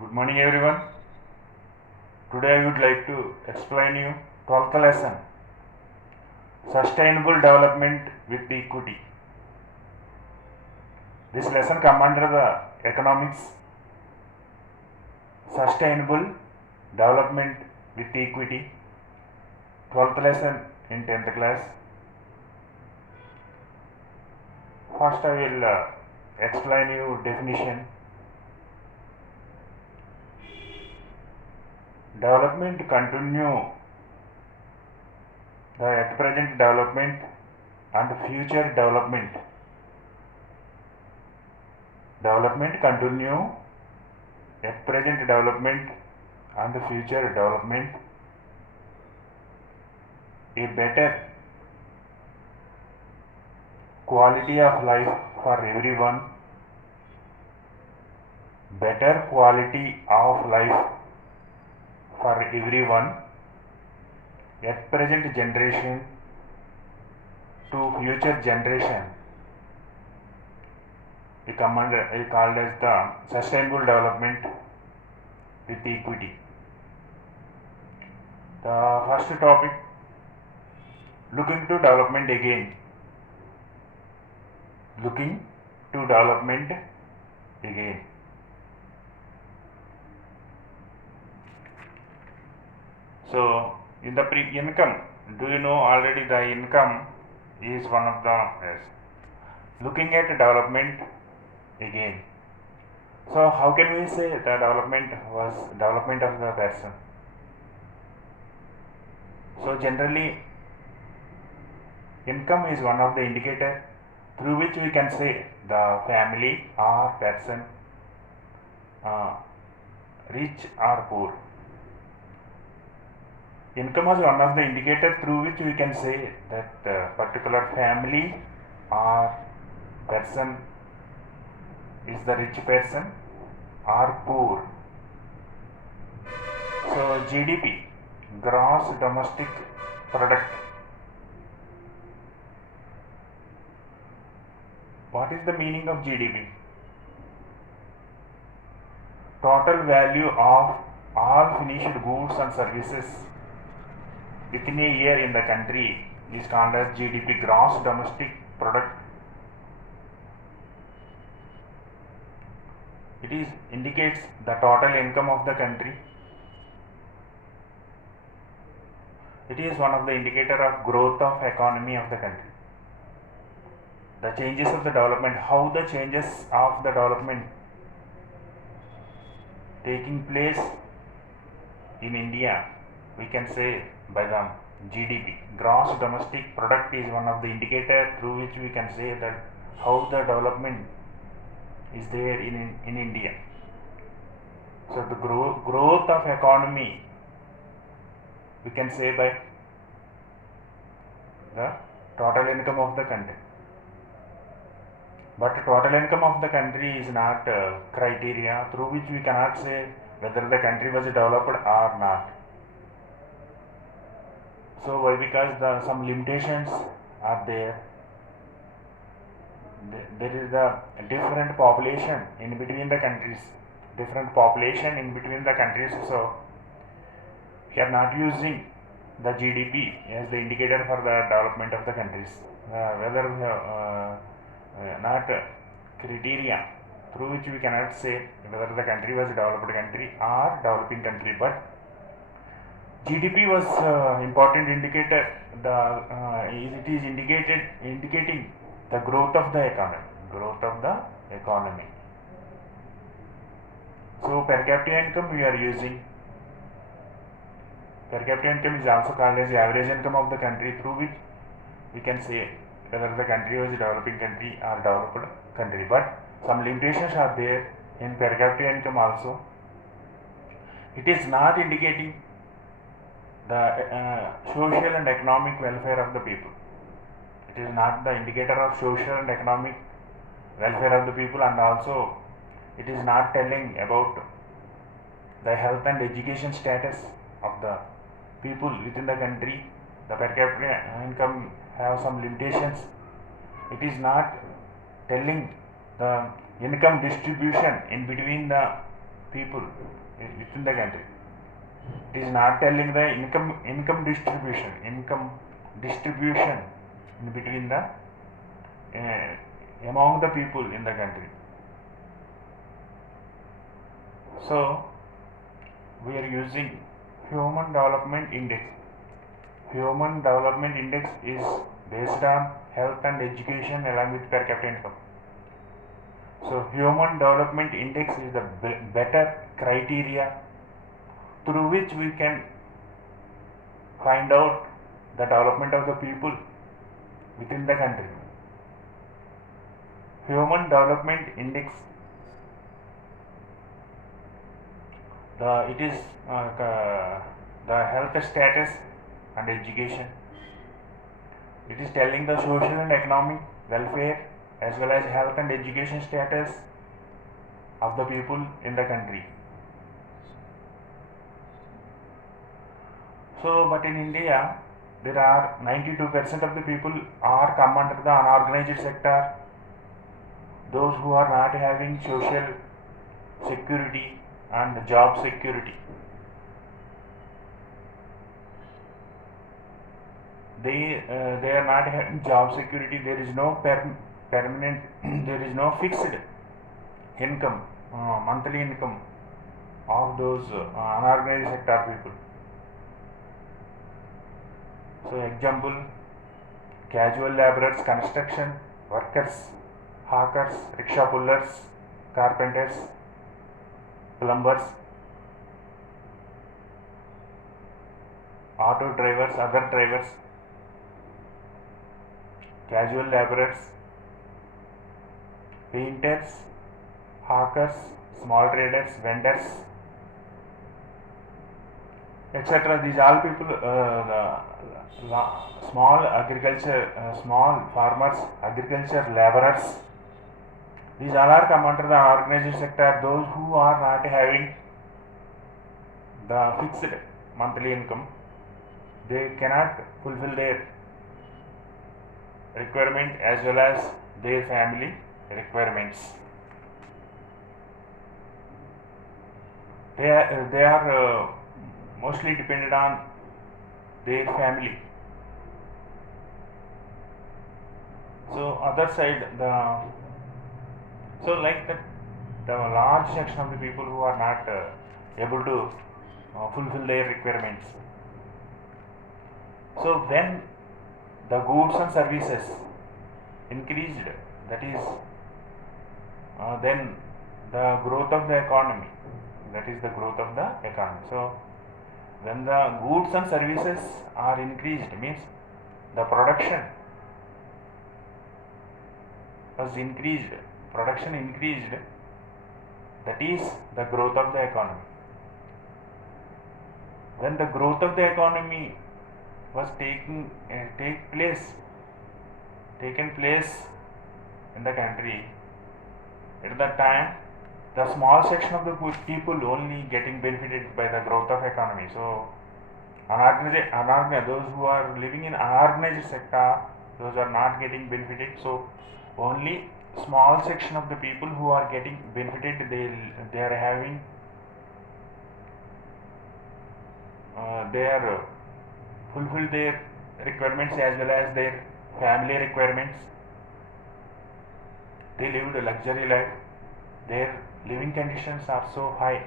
Good morning everyone. Today I would like to explain you 12th lesson Sustainable Development with Equity. This lesson comes under the economics Sustainable Development with Equity 12th lesson in 10th class. First I will explain you definition. Development continue the at present development and future development. Development continue at present development and future development. A better quality of life for everyone. Better quality of life for everyone at present generation to future generation is called as the sustainable development with equity. The first topic, looking to development again. Looking to development again. So in the income, do you know already the income is one of the yes. Looking at development again. So how can we say the development was development of the person? So generally income is one of the indicator through which we can say the family or person rich or poor. Income is one of the indicator through which we can say that particular family or person is the rich person or poor. So GDP, gross domestic product. What is the meaning of GDP? Total value of all finished goods and services within a year in the country is called as GDP, gross domestic product. It indicates the total income of the country. It is one of the indicator of growth of economy of the country. The changes of the development, how the changes of the development taking place in India, we can say by the GDP, gross domestic product is one of the indicator through which we can say that how the development is there in India. So the growth of economy we can say by the total income of the country. But total income of the country is not criteria through which we cannot say whether the country was developed or not. So why? Because some limitations are there. There is a different population in between the countries. Different population in between the countries. So we are not using the GDP as the indicator for the development of the countries. Whether not criteria through which we cannot say whether the country was a developed country or developing country, but GDP was important indicator. It is indicating the growth of the economy. Growth of the economy. So per capita income we are using. Per capita income is also called as the average income of the country through which we can say whether the country was a developing country or developed country. But some limitations are there in per capita income also. It is not indicating the social and economic welfare of the people. It is not the indicator of social and economic welfare of the people, and also it is not telling about the health and education status of the people within the country. The per capita income have some limitations. It is not telling the income distribution in between the people within the country. It is not telling the income distribution in between the among the people in the country. So we are using Human Development Index. Human Development Index is based on health and education along with per capita income. So Human Development Index is the better criteria through which we can find out the development of the people within the country. Human Development Index, it is the health status and education. It is telling the social and economic welfare as well as health and education status of the people in the country. So, but in India, there are 92% of the people are come under the unorganized sector. Those who are not having social security and job security. They are not having job security. There is no permanent. There is no fixed income, monthly income of those unorganized sector people. So example, casual laborers, construction workers, hawkers, rickshaw pullers, carpenters, plumbers, auto drivers, other drivers, casual laborers, painters, hawkers, small traders, vendors, etc. These all people, small agriculture, small farmers, agriculture laborers, these all are come under the organized sector. Those who are not having the fixed monthly income, they cannot fulfill their requirement as well as their family requirements. They are mostly dependent on their family. So other side, like that, the large section of the people who are not able to fulfill their requirements. So when the goods and services increased, that is then the growth of the economy, that is the growth of the economy. So when the goods and services are increased, means the production was increased, production increased, that is the growth of the economy. When the growth of the economy was taken place in the country, at that time the small section of the people only getting benefited by the growth of economy. So unorganized, those who are living in unorganized sector, those are not getting benefited. So only small section of the people who are getting benefited, they are having they are fulfill their requirements as well as their family requirements. They lived a luxury life. Their living conditions are so high.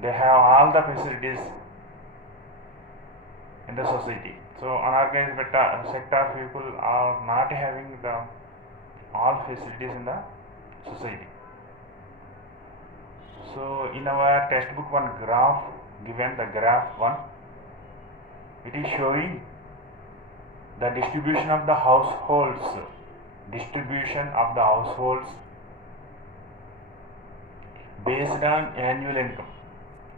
They have all the facilities in the society. So unorganized sector people are not having all facilities in the society. So in our textbook one graph given, the graph 1, it is showing the distribution of the households based on annual income.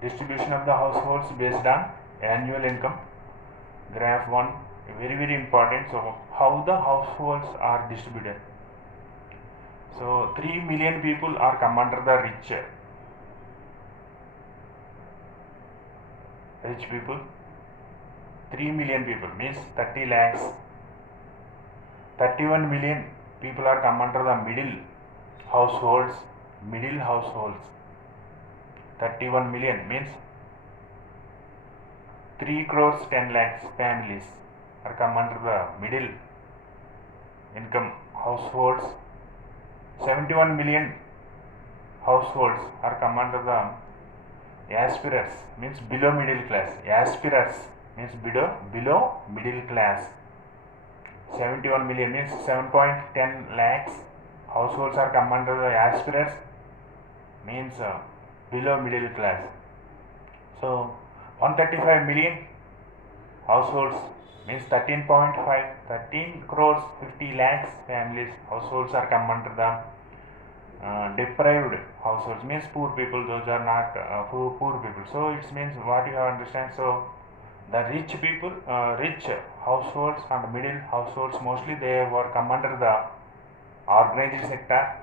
Distribution of the households based on annual income. Graph 1, very very important. So how the households are distributed. So 3 million people are come under the rich people. 3 million people means 30 lakhs. 31 million people are come under the middle households. 31 million means 3 crores 10 lakhs families are come under the middle income households. 71 million households are come under the aspirants means below middle class. Aspirants means below middle class. 71 million means 7.10 lakhs households are come under the aspirants means below middle class. So 135 million households means 13 crores 50 lakhs families households are come under the deprived households means poor people. Those are not poor people. So it means what you have understand. So the rich people, rich households and middle households mostly they were come under the organized sector.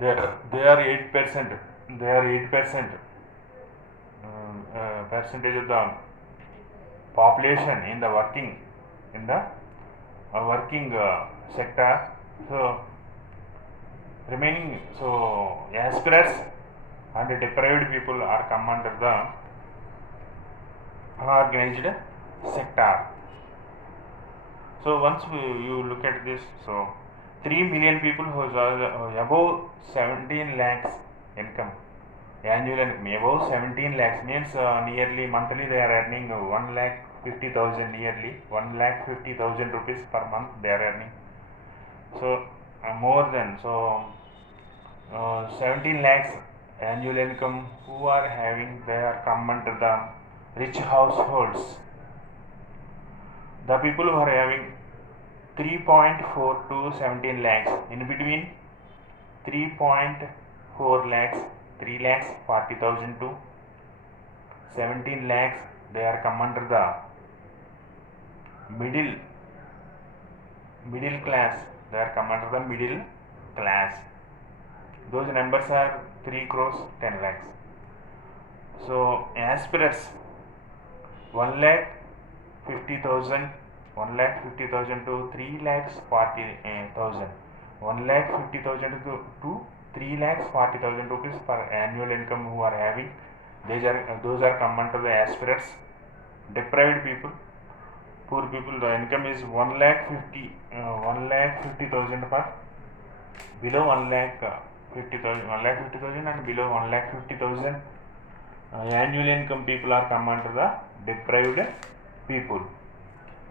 They are 8%. They are 8% percentage of the population in the working sector. So remaining aspirants and deprived people are come under the organized sector. So once you look at this, so 3 million people who are above 17 lakhs income, annual income above 17 lakhs means nearly monthly they are earning 1,50,000 nearly 1,50,000 rupees per month they are earning. So more than 17 lakhs annual income who are having, they are come under the rich households. The people who are having 3.4 to 17 lakhs, in between 3.4 lakhs, 3 lakhs 40,000 to 17 lakhs, they are come under the middle class. They are come under the middle class. Those numbers are 3 crores 10 lakhs. So aspirants 1,50,000 to 3 lakhs 40,000. 1,50,000 to 3 lakhs 40,000 rupees per annual income who are having. Those are come under the aspirants. Deprived people, poor people, the income is 1,50,000 per below 1,50,000 and below 1,50,000 annual income people are come under the deprived people.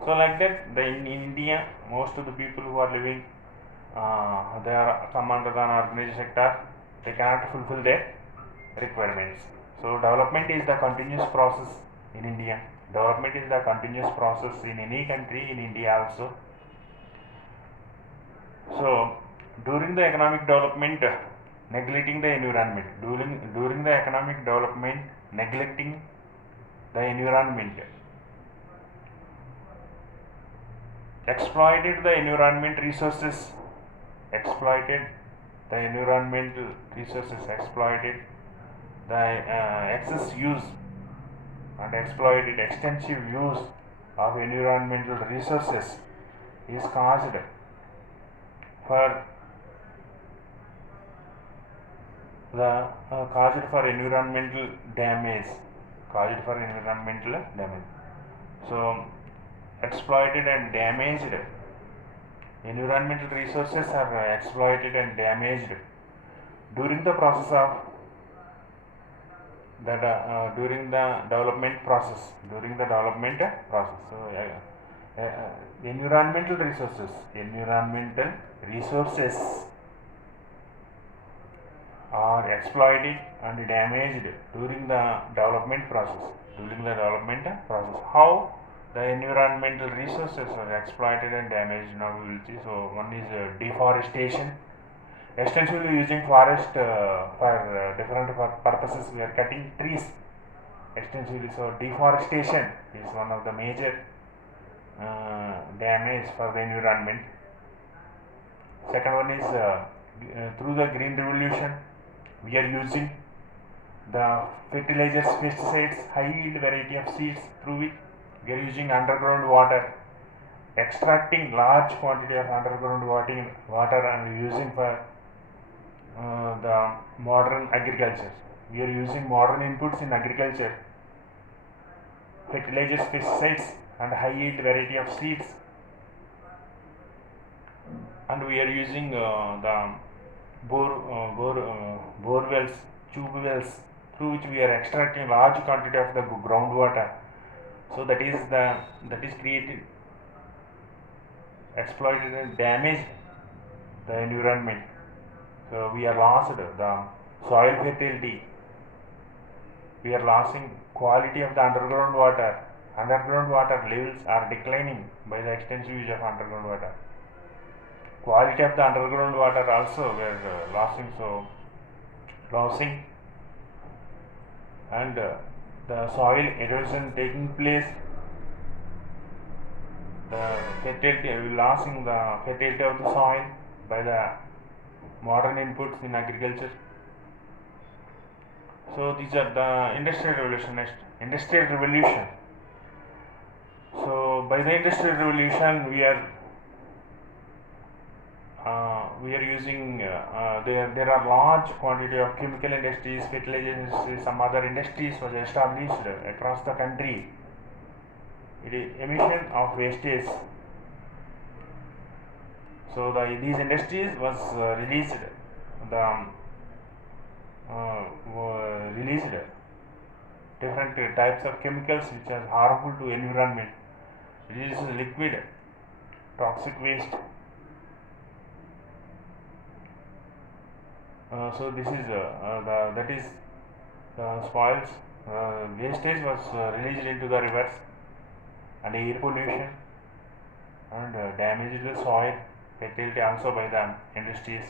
So like that, in India, most of the people who are living, they are come under the unorganized sector. They cannot fulfill their requirements. So development is the continuous process in India. Development is the continuous process in any country, in India also. So during the economic development, neglecting the environment. During the economic development, neglecting the environment, exploited the environmental resources, exploited the excess use and exploited extensive use of environmental resources is caused for environmental damage. So exploited and damaged environmental resources are exploited and damaged during the process of during the development process. So environmental resources are exploited and damaged during the development process. How the environmental resources are exploited and damaged, now we will see. So one is deforestation. Extensively using forest for different purposes. We are cutting trees extensively. So deforestation is one of the major damage for the environment. Second one is through the green revolution, we are using the fertilizers, pesticides, high yield variety of seeds. Through it, we are using underground water, extracting large quantity of underground water and using for the modern agriculture. we are using modern inputs in agriculture, fertilizers, pesticides, and high yield variety of seeds. And we are using the bore wells, tube wells, through which we are extracting large quantity of the groundwater. So that is created, exploited, and damaged the environment. So we are lost the soil fertility. We are losing quality of the underground water. Underground water levels are declining by the extensive use of underground water. Quality of the underground water also we are losing, and the soil erosion taking place. The fertility, losing the fertility of the soil by the modern inputs in agriculture. So these are the industrial revolution. Next, industrial revolution. So by the industrial revolution, we are using there are large quantity of chemical industries, fertilizer industries, some other industries was established across the country. It is emission of wastage. So these industries was released different types of chemicals which are harmful to environment. It is liquid toxic waste. So this is that is the spoils wastage was released into the rivers, and air pollution, and damaged the soil fertility also by the industries.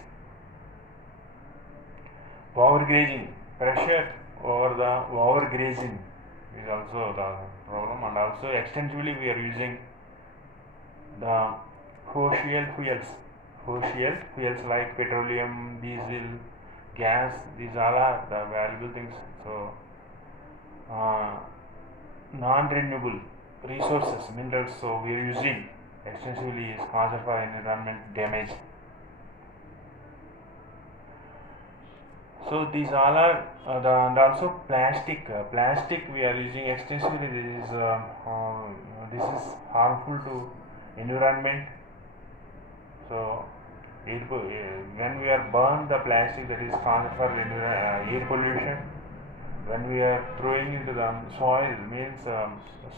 Overgrazing, pressure over the overgrazing is also the problem, and also extensively we are using the fossil fuels like petroleum, diesel, gas. These all are the valuable things. So non-renewable resources, minerals, so we are using extensively is causes for environment damage. So these all are and also plastic. Plastic we are using extensively. This is harmful to environment. So when we are burn the plastic, that is cause for air pollution. When we are throwing into the soil, means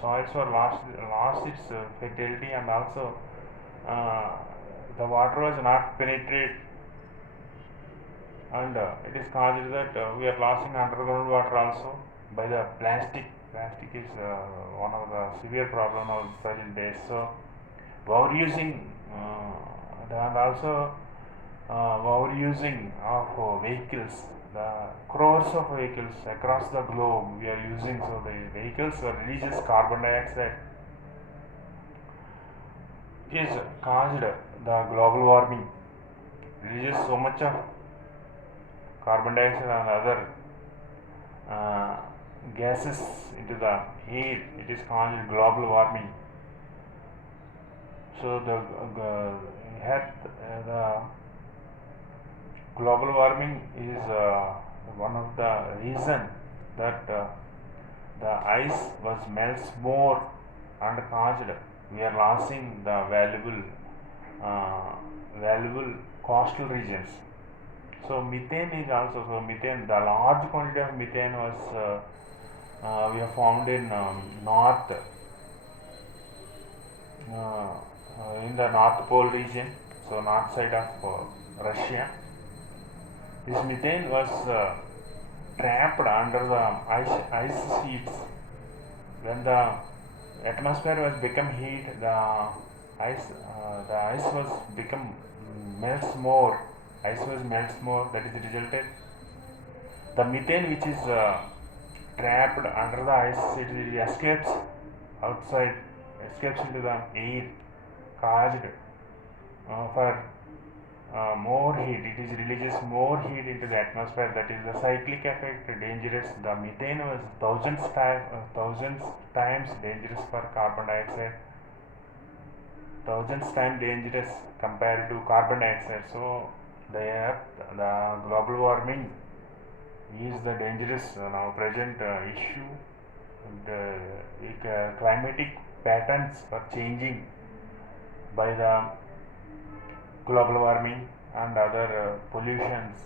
soils were lost its fertility, and also the water was not penetrate, and it is caused that we are losing underground water also by the plastic. Plastic is one of the severe problem of present days. So overusing and also overusing of vehicles. The crores of vehicles across the globe we are using. So the vehicles releases carbon dioxide. It is caused the global warming. Releases so much of carbon dioxide and other gases into the air. It is caused global warming. So the global warming is one of the reason that the ice was melts more, and caused we are losing the valuable coastal regions. So methane is also, the large quantity of methane was we have found in north in the North Pole region, so north side of Russia. This methane was trapped under the ice sheets. When the atmosphere was become heat, the ice was become melts more. Ice was melts more. That is resulted. The methane which is trapped under the ice sheet, it escapes outside, escapes into the air, caused for more heat. It is releases more heat into the atmosphere. That is the cyclic effect, dangerous. The methane was thousands times dangerous for carbon dioxide. Thousands times dangerous compared to carbon dioxide. So the global warming is the dangerous now present issue. The climatic patterns are changing by the global warming and other pollutions.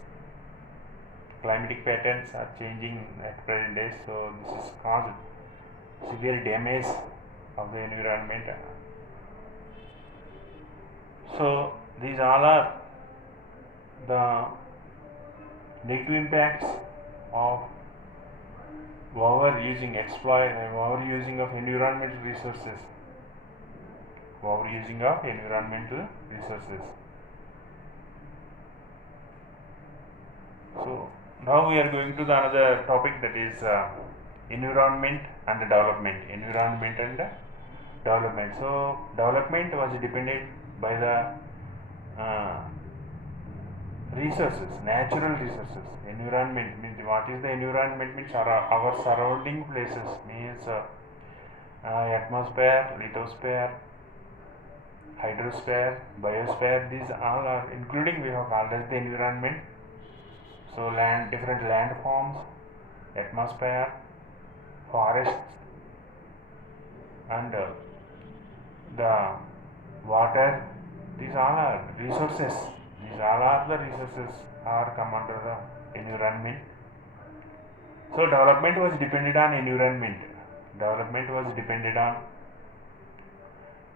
Climatic patterns are changing at present days, so this is caused severe damage of the environment. So these all are the negative impacts of overusing, overusing of environmental resources. Overusing of environmental resources. So now we are going to the another topic, that is environment and development. Environment and development. So development was dependent by the resources, natural resources. Environment means, what is the environment? Means our surrounding places, means atmosphere, lithosphere, hydrosphere, biosphere. These all are including, we have called as the environment. So land, different land forms, atmosphere, forests, and the water. These all are resources. These all are the resources are come under the environment. So development was dependent on environment. Development was dependent on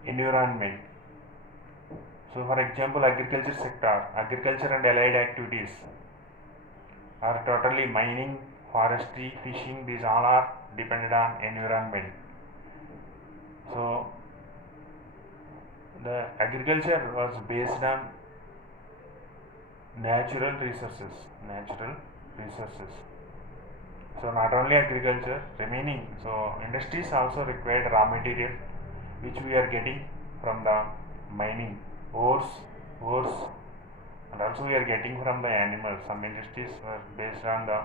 environment. So for example, agriculture sector, agriculture and allied activities are totally mining, forestry, fishing. These all are dependent on environment. So the agriculture was based on natural resources. So not only agriculture, remaining, so industries also required raw material, which we are getting from the mining, ores, and also we are getting from the animals. Some industries were based on the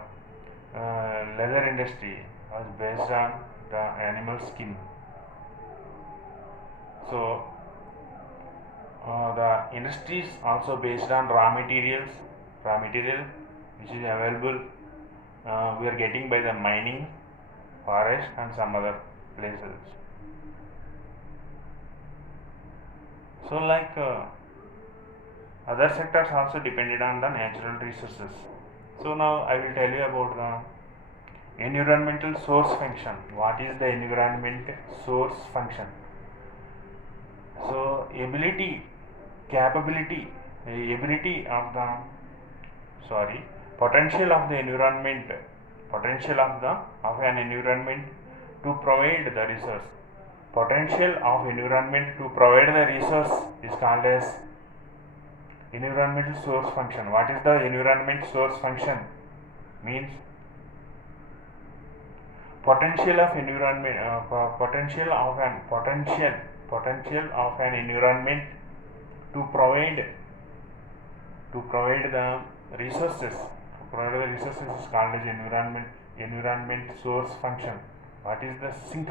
leather industry, was based on the animal skin. So the industries also based on raw material which is available, we are getting by the mining, forest, and some other places. So like other sectors also depended on the natural resources. So now I will tell you about the environmental source function. What is the environment source function? So potential of the environment, of an environment to provide the resource. Potential of environment to provide the resource is called as environmental source function. What is the environment source function? Means potential of environment, potential of an environment to provide the resources. Is called as environment source function. What is the sink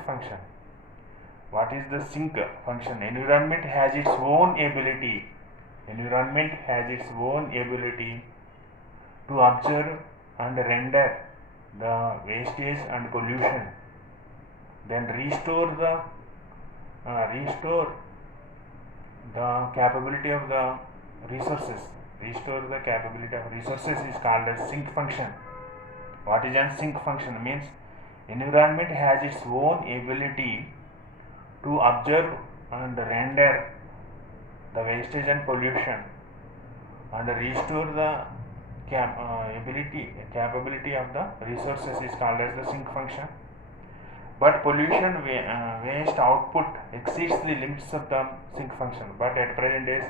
function? Environment has its own ability. To observe and render the wastage and pollution, then restore the capability of the resources. Is called as sink function. What is a sink function? Means environment has its own ability to observe and render the wastage and pollution and restore the capability of the resources is called as the sink function. But pollution waste output exceeds the limits of the sink function. But at present days,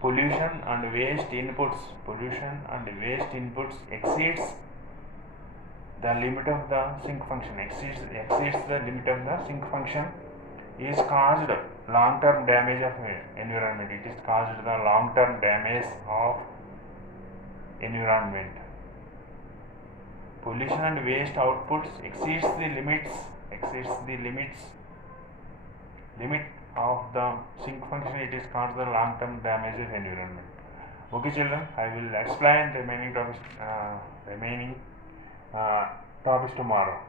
pollution and waste inputs exceeds the limit of the sink function. Is caused long-term damage of environment. It is caused the long-term damage of environment. Pollution and waste outputs exceeds the limit of the sink function. It is caused the long-term damage of environment. Okay, children, I will explain remaining topics remaining topics tomorrow.